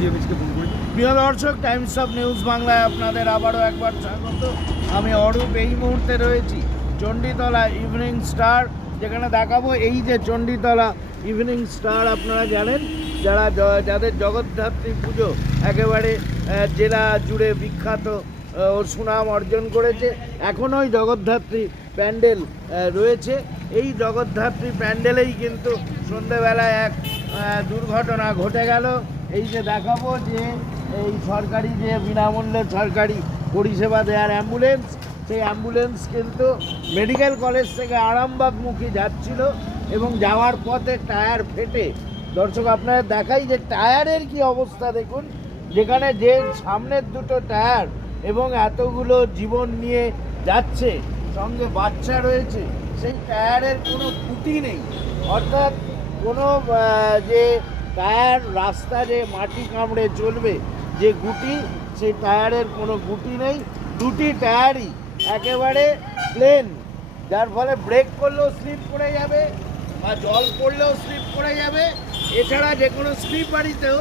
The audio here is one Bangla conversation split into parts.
সিএমএইচকে প্রিয় দর্শক, টাইমস অফ নিউজ বাংলায় আপনাদের আবারও একবার স্বাগত। আমি অরূপ, এই মুহূর্তে রয়েছি চণ্ডীতলা ইভিনিং স্টার। যেখানে দেখাবো এই যে চণ্ডীতলা ইভিনিং স্টার, আপনারা জানেন, যারা যাদের জগদ্ধাত্রী পুজো একেবারে জেলা জুড়ে বিখ্যাত সুনাম অর্জন করেছে। এখনও জগদ্ধাত্রী প্যান্ডেল রয়েছে। এই জগদ্ধাত্রী প্যান্ডেলেই কিন্তু সন্ধেবেলায় এক দুর্ঘটনা ঘটে গেল। এই যে দেখাবো যে এই সরকারি যে বিনামূল্যে সরকারি পরিষেবা দেওয়ার অ্যাম্বুলেন্স সেই অ্যাম্বুলেন্স কিন্তু মেডিকেল কলেজ থেকে আরামবাগমুখী যাচ্ছিল এবং যাওয়ার পথে টায়ার ফেটে। দর্শক আপনারা দেখাই যে টায়ারের কি অবস্থা দেখুন। যেখানে যে সামনের দুটো টায়ার এবং এতগুলো জীবন নিয়ে যাচ্ছে, সঙ্গে বাচ্চা রয়েছে, সেই টায়ারের কোনো খুঁটি নেই। অর্থাৎ কোনো যে টায়ার রাস্তা যে মাটি কামড়ে চলবে যে গুটি, সেই টায়ারের কোনো গুটি নেই। দুটি টায়ারই একেবারে প্লেন, যার ফলে ব্রেক করলেও স্লিপ করে যাবে বা জল পড়লেও স্লিপ করে যাবে। এছাড়া যে কোনো স্লিপ বাড়িতেও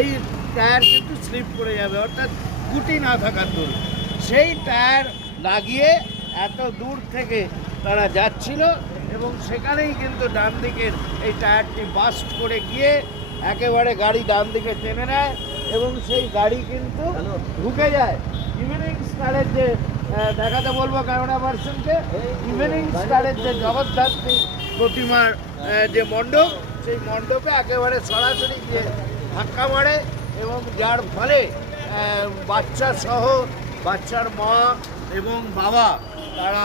এই টায়ার কিন্তু স্লিপ করে যাবে, অর্থাৎ গুটি না থাকার দরুন। সেই টায়ার লাগিয়ে এত দূর থেকে তারা যাচ্ছিল এবং সেখানেই কিন্তু ডান দিকের এই টায়ারটি বাস্ট করে গিয়ে একেবারে গাড়ি ডান দিকে টেনে নেয় এবং সেই গাড়ি কিন্তু ঢুকে যায়। ইভিনিং স্টারের যে দেখাতে বলব ক্যামেরা পার্সনকে। ইভিনিং স্টারের যে জগদ্ধাত্রী প্রতিমার যে মণ্ডপ সেই মণ্ডপে একেবারে সরাসরি যে ধাক্কা মারে এবং যার ফলে বাচ্চা সহ বাচ্চার মা এবং বাবা তারা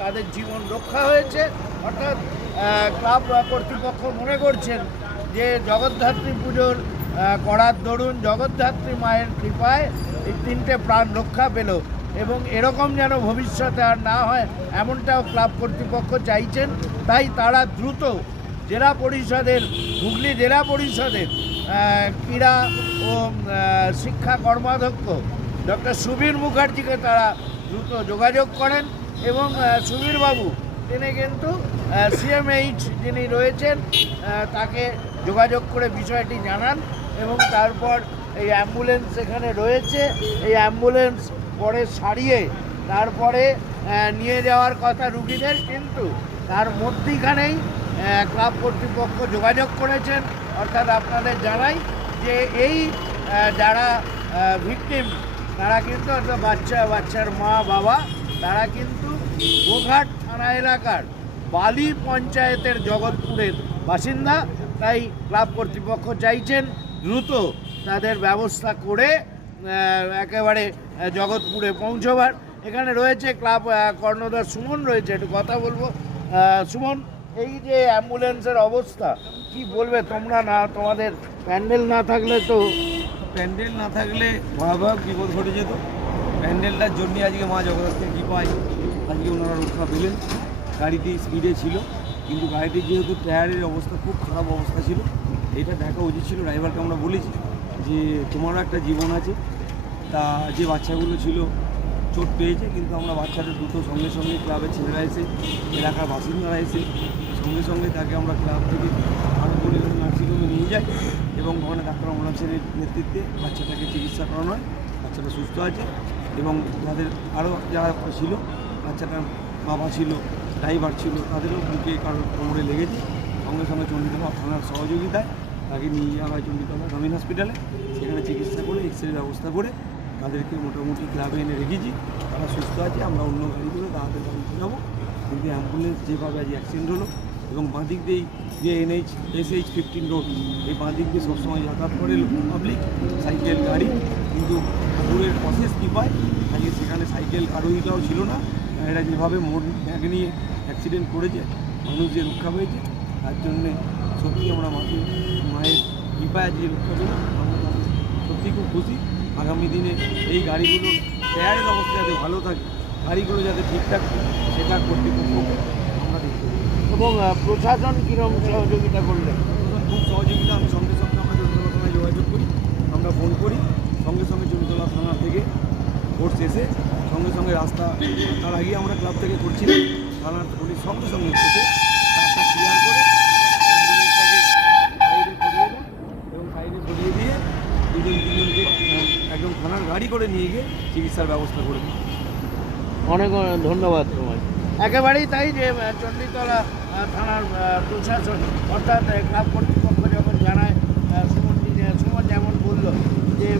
তাদের জীবন রক্ষা হয়েছে। অর্থাৎ ক্লাব কর্তৃপক্ষ মনে করছেন যে জগদ্ধাত্রী পুজোর করার দরুন জগদ্ধাত্রী মায়ের কৃপায় এই তিনটে প্রাণ রক্ষা পেল এবং এরকম যেন ভবিষ্যতে আর না হয়, এমনটাও ক্লাব কর্তৃপক্ষ চাইছেন। তাই তারা দ্রুত জেলা পরিষদের, হুগলি জেলা পরিষদের ক্রীড়া ও শিক্ষা কর্মাধ্যক্ষ ডক্টর সুবীর মুখার্জিকে তারা দ্রুত যোগাযোগ করেন এবং সুবীরবাবু, তিনি কিন্তু সিএমএইচ যিনি রয়েছেন তাকে যোগাযোগ করে বিষয়টি জানান এবং তারপর এই অ্যাম্বুলেন্স এখানে রয়েছে। এই অ্যাম্বুলেন্স পরে সারিয়ে তারপরে নিয়ে যাওয়ার কথা রুগীদের, কিন্তু তার মধ্যিখানেই ক্লাব কর্তৃপক্ষ যোগাযোগ করেছেন। অর্থাৎ আপনাদের জানাই যে এই যারা ভিকটিম, তারা কিন্তু অর্থাৎ বাচ্চা, বাচ্চার মা, বাবা, তারা কিন্তু গোঘাট থানা এলাকার বালি পঞ্চায়েতের জগৎপুরের বাসিন্দা। তাই ক্লাব কর্তৃপক্ষ চাইছেন দ্রুত তাদের ব্যবস্থা করে একেবারে জগৎপুরে পৌঁছবার। এখানে রয়েছে ক্লাব কর্ণধার সুমন রয়েছে, একটু কথা বলব। সুমন, এই যে অ্যাম্বুলেন্সের অবস্থা, কি বলবে তোমরা না, তোমাদের প্যান্ডেল না থাকলে তো? প্যান্ডেল না থাকলে ভয়াবহ বিপদ ঘটে যেত। প্যান্ডেলটার জন্যে আজকে মা জগন্নাথের কৃপায় আজকে ওনারা রক্ষা পেলেন। গাড়িটি স্পিডে ছিল। কিন্তু গাড়িটির যেহেতু টায়ারের অবস্থা, খুব খারাপ অবস্থা ছিল, এটা দেখা উচিত ছিল ড্রাইভারকে আমরা বলেছি যে, তোমারও একটা জীবন আছে। তা যে বাচ্চাগুলো ছিল, চোট পেয়েছে, কিন্তু আমরা বাচ্চাদের দুটো সঙ্গে সঙ্গে ক্লাবের ছেলেরা এসে, এলাকার বাসিন্দারা এসে সঙ্গে সঙ্গে তাকে আমরা ক্লাব থেকে আরও আনন্দপুরে নার্সিংহোমে নিয়ে যাই এবং ওখানে ডাক্তার সেনের নেতৃত্বে বাচ্চাটাকে চিকিৎসা করানো হয়। বাচ্চাটা সুস্থ আছে এবং তাদের আরও যারা ছিল, বাচ্চাটার বাবা ছিল ড্রাইভার ছিল তাদেরও বুকে কারোর কোমরে লেগেছে। সঙ্গে সঙ্গে চণ্ডীতলা থানার সহযোগিতায় তাকে নিয়ে যাওয়া হয় চণ্ডীতলা গ্রামীণ হসপিটালে। সেখানে চিকিৎসা করে এক্স ব্যবস্থা করে তাদেরকে মোটামুটি ক্লাবে এনে রেখেছি। তারা সুস্থ আছে, আমরা অন্য গাড়ি করে তাদের বাড়িতে যাব। কিন্তু অ্যাম্বুলেন্স যেভাবে আজ অ্যাক্সিডেন্ট হলো এবং বাঁদিক দিয়েই যে এনএইচ এসএইচ ফিফটিন রোড এই বাঁদিক দিয়ে সবসময় যাতায়াত করে পাবলিক সাইকেল গাড়ি। কিন্তু ঠাকুরের প্রসেস কী পায় আজকে সেখানে সাইকেল আরোহীটাও ছিল না। এরা যেভাবে মোড় ব্যাগ নিয়ে অ্যাক্সিডেন্ট করেছে মানুষ যে রক্ষা পেয়েছে তার জন্যে সত্যি আমরা মাকে মায়ের কৃপায় আজকে রক্ষা পেলাম আমরা সত্যি খুব খুশি। আগামী দিনে এই গাড়িগুলোর টায়ারের অবস্থা যাতে ভালো থাকে গাড়িগুলো যাতে ঠিকঠাক সেটা কর্তৃপক্ষ আমরা দেখতে এবং প্রশাসন কীরকম সহযোগিতা করলে? খুব সহযোগিতা আমি সঙ্গে সঙ্গে আমরা চন্দ্রতলা থানায় যোগাযোগ করি আমরা ফোন করি সঙ্গে সঙ্গে চন্দ্রতলা থানা থেকে ফোর্স এসে সঙ্গে সঙ্গে রাস্তা তার আগে আমরা ক্লাব থেকে করছিলাম থানার পুলিশ সঙ্গে সঙ্গে এসে রাস্তা ক্লিয়ার করে সাইডে সরিয়ে দেয় এবং সাইডে সরিয়ে দিয়ে দুজন তিনজনকে একদম থানার গাড়ি করে নিয়ে গিয়ে চিকিৎসার ব্যবস্থা করে দিই অনেক অনেক ধন্যবাদ তোমায়। একেবারেই তাই যে চণ্ডীতলা থানার প্রশাসন অর্থাৎ ক্লাব কর্তৃপক্ষ যখন জানায় আহ, সুমন যে- সুমন যেমন বলল যে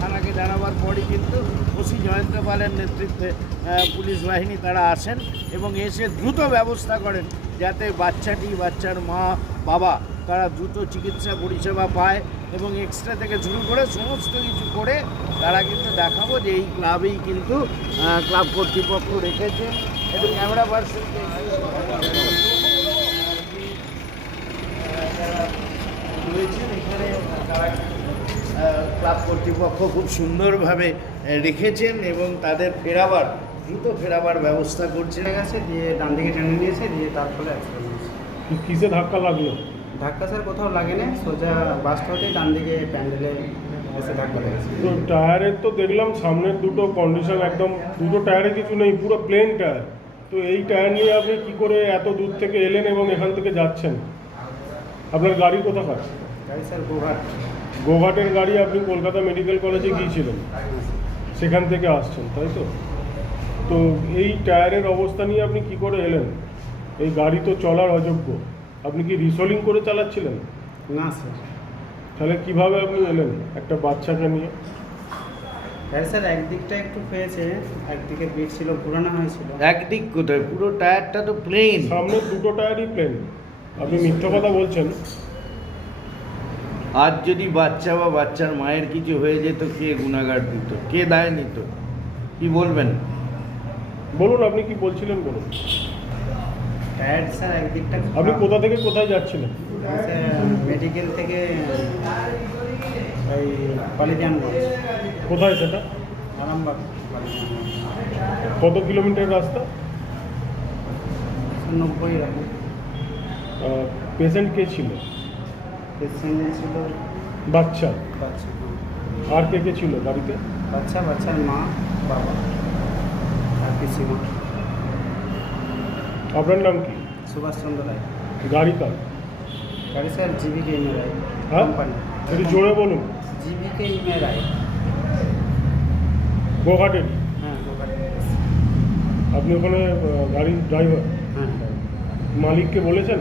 থানাকে জানাবার পরই কিন্তু ওসি জয়ন্ত পালের নেতৃত্বে পুলিশ বাহিনী তারা আসেন এবং এসে দ্রুত ব্যবস্থা করেন যাতে বাচ্চাটি, বাচ্চার মা, বাবা তারা দ্রুত চিকিৎসা পরিষেবা পায় এবং এক্সরে থেকে শুরু করে সমস্ত কিছু করে তারা কিন্তু দেখাবো যে এই ক্লাবেই কিন্তু ক্লাব কর্তৃপক্ষ রেখেছে এবং ক্যামেরা পার্সনকে রয়েছেন এখানে, তারা ক্লাব কর্তৃপক্ষ খুব সুন্দরভাবে রেখেছেন এবং তাদের ফেরাবার দ্রুত ফেরাবার ব্যবস্থা করছে গেছে দিয়ে ডান দিকে টেনে নিয়েছে দিয়ে তার ফলে অ্যাক্সিডেন্ট হয়েছে। কিসে ধাক্কা লাগল? ধাক্কা স্যার কোথাও লাগেনি সোজা বাসটা হতেই ডান দিকে প্যান্ডেলে এসে ধাক্কা লেগেছে। তো টায়ারের তো দেখলাম সামনের দুটো কন্ডিশন একদম দুটো টায়ারে কিছু নেই পুরো প্লেন টায়ার তো এই টায়ার নিয়ে আপনি কি করে এত দূর থেকে এলেন এবং এখান থেকে যাচ্ছেন? আপনার গাড়ি কোথাকার? গাড়ি স্যার গোঘাট। গোঘাটের গাড়ি আপনি কলকাতা মেডিকেল কলেজে গিয়েছিলেন। সেখান থেকে আসছেন তাই তো? তো এই টায়ারের অবস্থা নিয়ে আপনি কি করে এলেন? এই গাড়ি তো চলার অযোগ্য। আপনি কি রিসোলিং করে চালাচ্ছিলেন? না স্যার। তাহলে কীভাবে আপনি এলেন একটা বাচ্চাকে নিয়ে? হ্যাঁ স্যার একদিকটা একটু পেয়েছে একদিকে বিট ছিল পুরানো হয়েছিল। একদিক কোথায়? পুরো টায়ারটা তো প্লেন সামনে দুটো টায়ারই প্লেন আপনি মিথ্যা কথা বলছেন। আজ যদি বাচ্চা বা বাচ্চার মায়ের কিছু হয়ে যেত কে গুণাগার দিত? কে দায় নিত? কি বলবেন? বলুন আপনি কি বলছিলেন বলুন। টায়ার স্যার একদিকটা আপনি কোথা থেকে কোথায় যাচ্ছিলেন? মেডিকেল থেকে ওই পালিজানগঞ্জ কোথায় সেটা? আরামবাগ। কত কিলোমিটার রাস্তা? নব্বই পেশেন্ট কে ছিল? পেশেন্ট ছিল? বাচ্চা। বাচ্চা আর কে কে ছিল গাড়িতে বাচ্চা বাচ্চার মা বাবা। আর পিসিমা আপনার নাম কি? সুভাষচন্দ্র রায়। গাড়ি কার? গাড়ি স্যার জিবিকে ইমে রায় হ্যাঁ? কোম্পানি। একটু জোরে বলুন। জিবিকে ইমে রায়। গোঘাটের? হ্যাঁ গোঘাট আপনি ওখানে গাড়ির ড্রাইভার হ্যাঁ। মালিককে বলেছেন?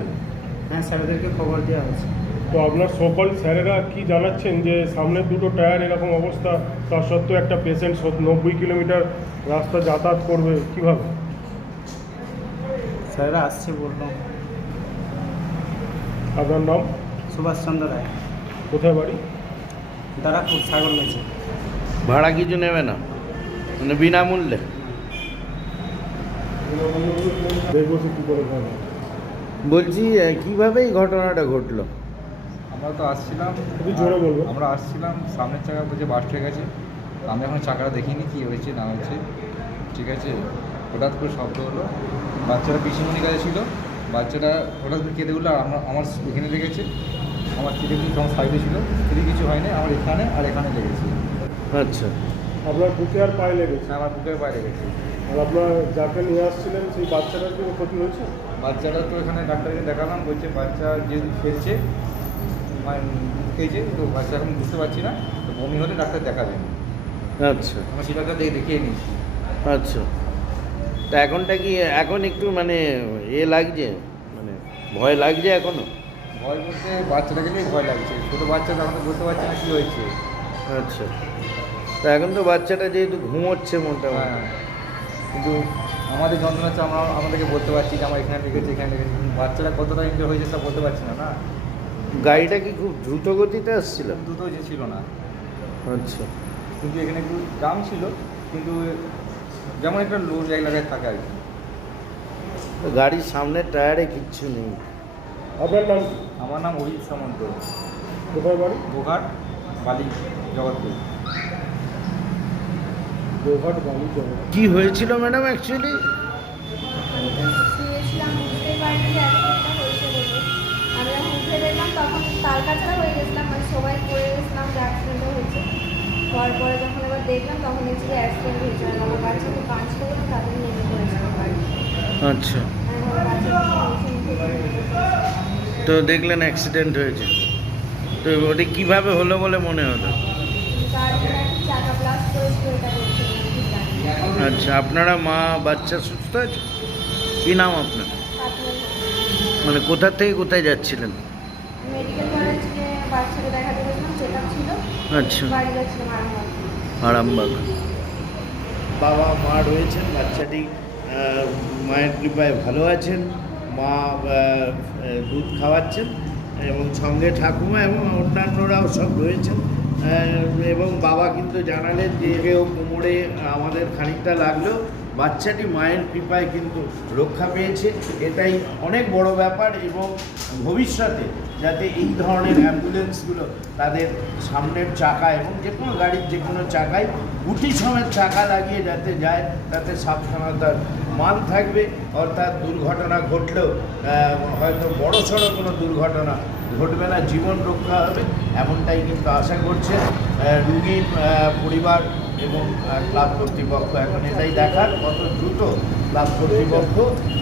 হ্যাঁ স্যারদেরকে খবর দেওয়া হয়েছে। তো আপনার সকল স্যারেরা কি জানাচ্ছেন যে সামনের দুটো টায়ার এরকম অবস্থা তার সত্ত্বেও একটা পেশেন্ট নব্বই কিলোমিটার রাস্তা যাতায়াত করবে কীভাবে? স্যারেরা আসছে বলল। আপনার নাম? সুভাষচন্দ্র রায়। কোথায় বাড়ি? দারাপুর সাগর মেছে ভাড়া কিছু নেবে না মানে বিনামূল্যে। দেখব কী করে বলছি কীভাবে এই ঘটনাটা ঘটলো? আমরা তো আসছিলাম। একটু জোরে বলব। আমরা আসছিলাম সামনের চাকা বুঝে বাস হয়ে গেছে। আমি এখন চাকাটা দেখিনি কি হয়েছে না হয়েছে। ঠিক আছে হঠাৎ করে শব্দ হলো। বাচ্চাটা পিসিমণির কাছে ছিল। বাচ্চাটা হঠাৎ করে কেঁদে উঠল আর আমার আমার এখানে লেগেছে। আমার ছেলে কিন্তু আমার সাইডে ছিল। সেদিকে কিছু হয়নি আমার এখানে আর এখানে লেগেছে। আচ্ছা। আপনার বুকে আর পায়ে লেগেছে? আমার বুকে পায়ে লেগেছে। আর আপনার যাকে নিয়ে আসছিলেন সেই বাচ্চাটার কি ক্ষতি হয়েছে? বাচ্চাটা তো এখানে ডাক্তারকে দেখালাম বলছে বাচ্চা যেহেতু খেলছে তো বাচ্চা এখন বুঝতে পারছি না তো বমি হলে ডাক্তার দেখাবেন আচ্ছা। আমরা দেখে দেখিয়ে নিয়েছি আচ্ছা। তা এখনটা কি এখন একটু মানে এ লাগছে? মানে ভয় লাগছে এখনও? ভয় বলতে বাচ্চাটাকে নিয়ে ভয় লাগছে। ছোটো বাচ্চা তো বুঝতে পারছে না কী হয়েছে। আচ্ছা। তা এখন তো বাচ্চাটা যেহেতু ঘুমোচ্ছে মোটামুটি। হ্যাঁ। কিন্তু আমাদের যন্ত্রণা হচ্ছে আমরা আমাদেরকে বলতে পারছি যে আমার এখানে লেগেছে এখানে কিন্তু বাচ্চাটা কতটা এনজয় হয়েছে সব বলতে পারছি না না? গাড়িটা কি খুব দ্রুত গতিতে আসছিল? দ্রুত যে ছিল না। আচ্ছা। কিন্তু এখানে একটু জাম ছিল কিন্তু যেমন একটা লো জায়গায় থাকে আর কি। তো গাড়ির সামনের টায়ারে কিচ্ছু নেই। আপনার নাম আমার নাম অরিত সামন্ত। কোথায় বাড়ি? গোঘাট বালি জগৎপুর। গোঘাট বালি জগৎ কি হয়েছিল ম্যাডাম অ্যাকচুয়ালি কাছাড়া হয়ে গেছিলাম মানে সবাই পড়ে গেছিলাম যে হয়েছে। হওয়ার পরে যখন এবার দেখলাম তখন দেখছি যে অ্যাক্সিডেন্ট হয়েছে। আর আমার বাচ্চাকে কাঁচতে বললাম তাদের নেমে আচ্ছা। আমার পড়েছিলাম। তো দেখলেন অ্যাক্সিডেন্ট হয়েছে। তো ওটি কীভাবে হলো বলে মনে হলো। আচ্ছা আপনারা মা বাচ্চা সুস্থ আছে? কি নাম আপনার? মানে কোথা থেকে কোথায় যাচ্ছিলেন? বাচ্চাকে দেখাতে গেছিলাম চেক ছিল আচ্ছা। বাড়ি আরামবাগ বাবা মা রয়েছেন বাচ্চাটি মায়ের কৃপায় ভালো আছেন মা দুধ খাওয়াচ্ছেন এবং সঙ্গে ঠাকুমা এবং অন্যান্যরাও সব রয়েছেন এবং বাবা কিন্তু জানালেন যে কেউ কোমরে আমাদের খানিকটা লাগলেও বাচ্চাটি মায়ের কৃপায় কিন্তু রক্ষা পেয়েছে এটাই অনেক বড় ব্যাপার এবং ভবিষ্যতে যাতে এই ধরনের অ্যাম্বুলেন্সগুলো তাদের সামনের চাকা এবং যে কোনো গাড়ির যে কোনো চাকায় গুটি সমেত চাকা লাগিয়ে যাতে যায়, তাতে সাবধানতার মান থাকবে। অর্থাৎ দুর্ঘটনা ঘটলেও হয়তো বড় সড়ো কোনো দুর্ঘটনা ঘটবে না, জীবন রক্ষা হবে, এমনটাই কিন্তু আশা করছে রুগীর পরিবার এবং ক্লাব কর্তৃপক্ষ। এখন এটাই দেখার কত দ্রুত ক্লাব কর্তৃপক্ষ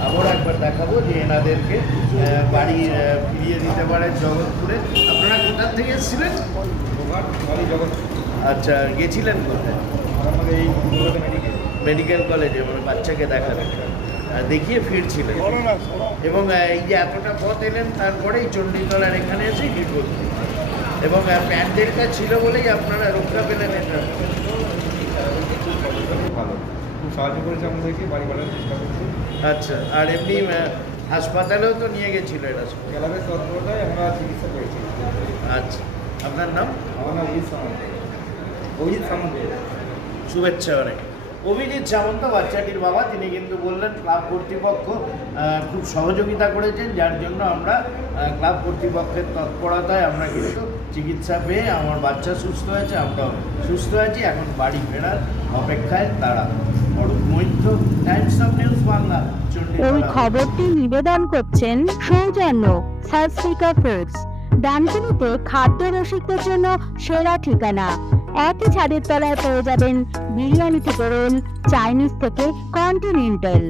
আবার একবার দেখাবো যে এনাদেরকে বাড়ি ফিরিয়ে দিতে পারেন জগৎপুরে। আপনারা কোথা থেকে এসেছিলেন? আচ্ছা গেছিলেন কোথায়? মেডিকেল কলেজে মানে বাচ্চাকে আহ, দেখিয়ে ফিরছিলেন। এবং এই যে এতটা পথ এলেন তারপরেই চণ্ডীতলার এখানে এসে বিপদ এবং প্যান্ডেলটা ছিল বলেই আপনারা রক্ষা পেলেন এটা। সাহায্য করেছে আমাদেরকে বাড়ি বাড়ানোর চেষ্টা করছি। আচ্ছা আর এমনি হাসপাতালেও তো নিয়ে গেছিল এরা। ক্লাবের তৎপরতায় আমরা চিকিৎসা করেছি। আচ্ছা আপনার নাম? আমার নাম অভিজিৎ সামন্ত। অভিজিৎ সামন্ত। শুভেচ্ছা অনেক। অভিজিৎ সামন্ত বাচ্চাটির বাবা তিনি কিন্তু বললেন ক্লাব কর্তৃপক্ষ খুব সহযোগিতা করেছেন যার জন্য আমরা ক্লাব কর্তৃপক্ষের তৎপরতায় আমরা কিন্তু চিকিৎসা পেয়ে আমার বাচ্চা সুস্থ হয়েছে আমরাও সুস্থ আছি এখন বাড়ি ফেরার অপেক্ষায় তারা। এই খবরটি নিবেদন করছেন সৌজন্য সাবস্পিকার ফুডস ডানকুনিতে খাদ্য রসিকদের জন্য সেরা ঠিকানা। একই ছাদের তলায় পেয়ে যাবেন বিরিয়ানি থেকে রোল, চাইনিজ থেকে কন্টিনেন্টাল।